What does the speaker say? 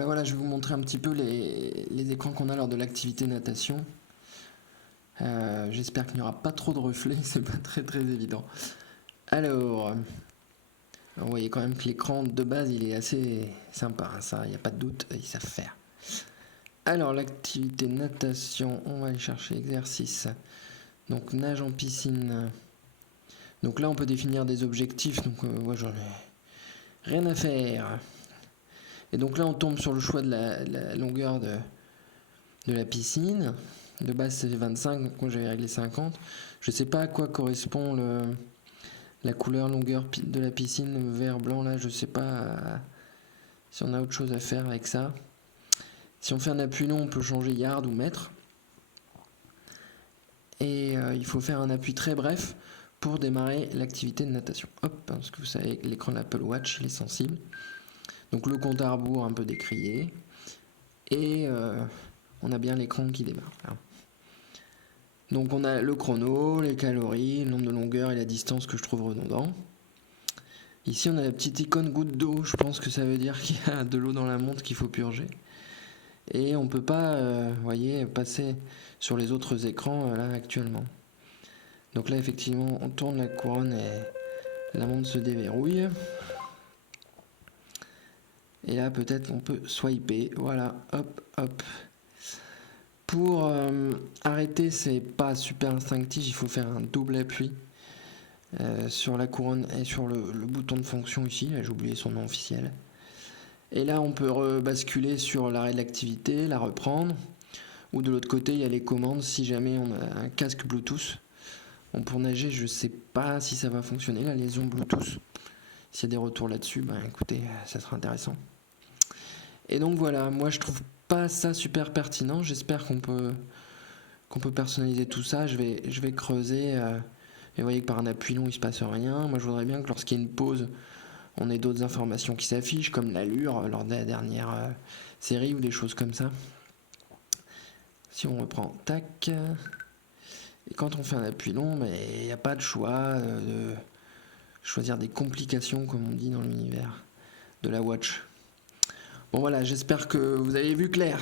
Voilà, je vais vous montrer un petit peu les écrans qu'on a lors de l'activité natation. J'espère qu'il n'y aura pas trop de reflets, c'est pas très évident. Alors, vous voyez quand même que l'écran de base il est assez sympa, hein, ça, il n'y a pas de doute, ils savent faire. Alors, l'activité natation, on va aller chercher exercice. Donc, nage en piscine. Donc là, on peut définir des objectifs, donc moi j'en ai rien à faire. Et donc là, on tombe sur le choix de la longueur de la piscine. De base, c'est 25, donc moi j'avais réglé 50. Je sais pas à quoi correspond la couleur longueur de la piscine, vert, blanc, là, je sais pas si on a autre chose à faire avec ça. Si on fait un appui long, on peut changer yard ou mètre. Et il faut faire un appui très bref pour démarrer l'activité de natation. Hop, parce que vous savez, l'écran de l'Apple Watch, il est sensible. Donc le compte à rebours un peu décrié. Et on a bien l'écran qui démarre. Là. Donc on a le chrono, les calories, le nombre de longueurs et la distance que je trouve redondant. Ici on a la petite icône goutte d'eau, je pense que ça veut dire qu'il y a de l'eau dans la montre qu'il faut purger. Et on ne peut pas, voyez, passer sur les autres écrans là actuellement. Donc là effectivement on tourne la couronne et la montre se déverrouille. Et là peut-être on peut swiper, voilà, hop. Pour arrêter, c'est pas super instinctif, il faut faire un double appui sur la couronne et sur le bouton de fonction ici, j'ai oublié son nom officiel. Et là on peut basculer sur l'arrêt de l'activité, la reprendre, ou de l'autre côté il y a les commandes si jamais on a un casque Bluetooth. Bon, pour nager je sais pas si ça va fonctionner la liaison Bluetooth. S'il y a des retours là-dessus, ben écoutez, ça sera intéressant. Et donc voilà, moi je trouve pas ça super pertinent, j'espère qu'on peut personnaliser tout ça. Je vais creuser. Et vous voyez que par un appui long, il ne se passe rien. Moi, je voudrais bien que lorsqu'il y a une pause, on ait d'autres informations qui s'affichent, comme l'allure lors de la dernière série ou des choses comme ça. Si on reprend, tac. Et quand on fait un appui long, il n'y a pas de choix de choisir des complications, comme on dit dans l'univers de la watch. Bon voilà, j'espère que vous avez vu clair.